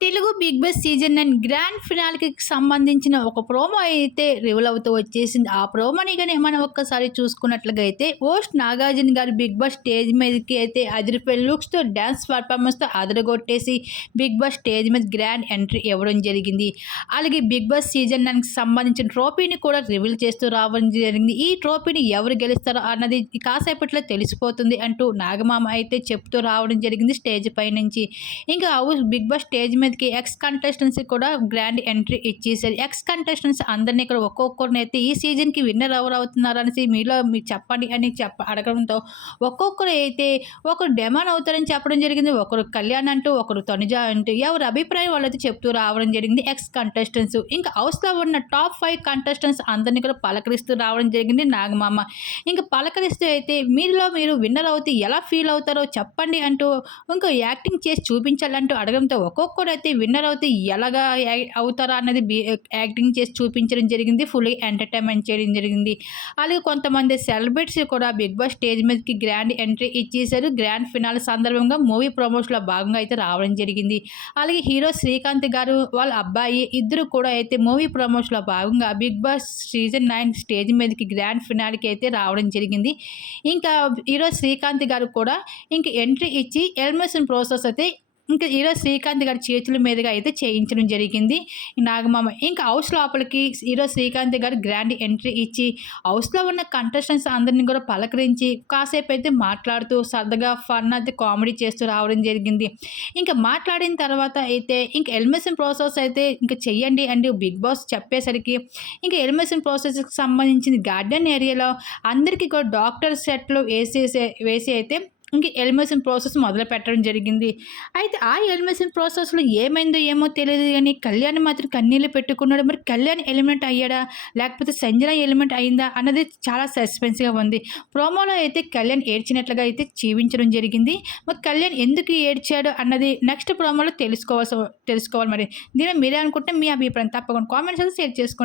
Telugu 'Bigg Boss' season 9 grand ఫినాల్‌కి సంబంధించిన ఒక ప్రోమో అయితే రివీల్ అవుతూ వచ్చేసింది. ఆ ప్రోమోని గాని మనం ఒక్కసారి చూసుకున్నట్లుగా అయితే హోస్ట్ నాగార్జున గారు 'బిగ్ బాస్' స్టేజ్ మీదకి అయితే అదిరిపోయే లుక్స్‌తో డాన్స్ పెర్ఫార్మన్స్‌తో అదరగొట్టేసి 'బిగ్ బాస్' స్టేజ్ మీద గ్రాండ్ ఎంట్రీ ఇవ్వడం జరిగింది. అలాగే 'బిగ్ బాస్' సీజన్ 9కి సంబంధించిన ట్రోఫీని కూడా రివీల్ చేస్తూ రావడం జరిగింది. ఈ ట్రోఫీని ఎవరు గెలుస్తారో అన్నది కాసేపట్లో తెలిసిపోతుంది అంటూ నాగమామ అయితే చెప్తూ రావడం జరిగింది స్టేజ్ పైనుంచి. ఇంకా 'బిగ్ బాస్' స్టేజ్ మీదకి ఎక్స్ కంటెస్టెంట్స్‌కి కూడా గ్రాండ్ ఎంట్రీ ఇచ్చేసారు. ఎక్స్ కంటెస్టెంట్స్ అందరిని ఇక్కడ ఒక్కొక్కరినైతే ఈ సీజన్‌కి విన్నర్ ఎవరు అవుతున్నారు అనేసి మీలో మీరు చెప్పండి అని అడగడంతో ఒక్కొక్కరు అయితే ఒకరు డెమాన్ అవుతారని చెప్పడం జరిగింది. ఒకరు కళ్యాణ్ అంటూ, ఒకరు తనుజ అంటూ ఎవరి అభిప్రాయం వాళ్ళైతే చెప్తూ రావడం జరిగింది ఎక్స్ కంటెస్టెంట్స్. ఇంకా హౌస్‌లో ఉన్న టాప్ 5 కంటెస్టెంట్స్ అందరిని కూడా పలకరిస్తూ రావడం జరిగింది నాగమామ. ఇంక పలకరిస్తూ అయితే మీలో మీరు విన్నర్ అవుతే ఎలా ఫీల్ అవుతారో చెప్పండి అంటూ ఇంకా యాక్టింగ్ చేసి చూపించాలంటూ అడగడంతో ఒక్కొక్కరైతే విన్నర్ అవుతే ఎలాగా అవుతారా అన్నది యాక్టింగ్ చేసి చూపించడం జరిగింది. ఫుల్లీ ఎంటర్‌టైన్‌మెంట్ చేయడం జరిగింది. అలాగే కొంతమంది సెలబ్రిటీస్ కూడా 'బిగ్ బాస్' స్టేజ్ మీదకి గ్రాండ్ ఎంట్రీ ఇచ్చేసారు. గ్రాండ్ ఫినాలే సందర్భంగా మూవీ ప్రమోషన్‌లో భాగంగా అయితే రావడం జరిగింది. అలాగే హీరో శ్రీకాంత్ గారు వాళ్ళ అబ్బాయి ఇద్దరు కూడా అయితే మూవీ ప్రమోషన్‌లో భాగంగా 'బిగ్ బాస్' సీజన్ 9 స్టేజ్ మీదకి గ్రాండ్ ఫినాలేకి అయితే రావడం జరిగింది. ఇంకా హీరో శ్రీకాంత్ గారు కూడా ఇంక ఎంట్రీ ఇచ్చి ఎలిమినేషన్ ప్రాసెస్ అయితే ఇంకా హీరో శ్రీకాంత్ గారి చేతుల మీదుగా అయితే చేయించడం జరిగింది నాగమామ. ఇంకా హౌస్ లోపలికి హీరో శ్రీకాంత్ గారు గ్రాండ్ ఎంట్రీ ఇచ్చి హౌస్‌లో ఉన్న కంటెస్టెంట్స్ అందరిని కూడా పలకరించి కాసేపు అయితే మాట్లాడుతూ సరదాగా ఫన్ అయితే కామెడీ చేస్తూ రావడం జరిగింది. ఇంకా మాట్లాడిన తర్వాత అయితే ఇంక ఎలిమినేషన్ ప్రాసెస్ అయితే ఇంక చెయ్యండి అని 'బిగ్ బాస్' చెప్పేసరికి ఇంక ఎలిమినేషన్ ప్రాసెస్‌కి సంబంధించిన గార్డెన్ ఏరియాలో అందరికీ కూడా డాక్టర్ సెట్లు వేసి అయితే ఇంక ఎలిమినేషన్ ప్రాసెస్ మొదలుపెట్టడం జరిగింది. అయితే ఆ ఎలిమినేషన్ ప్రాసెస్‌లో ఏమైందో ఏమో తెలీదు గానీ కళ్యాణ్ మాత్రం కన్నీళ్లు పెట్టుకున్నాడు. మరి కళ్యాణ్ ఎలిమినేట్ అయ్యాడా? లేకపోతే సంజన ఎలిమినేట్ అయిందా? అన్నది చాలా సస్పెన్స్‌గా ఉంది. ప్రోమోలో అయితే కళ్యాణ్ ఏడ్చినట్లుగా అయితే చూపించడం జరిగింది. మరి కళ్యాణ్ ఎందుకు ఏడ్చాడు అన్నది నెక్స్ట్ ప్రోమోలో తెలుసుకోవాలి మరి. దీనిపై మీరేమనుకుంటే మీ అభిప్రాయం తప్పకుండా కామెంట్స్‌లో షేర్ చేసుకోండి.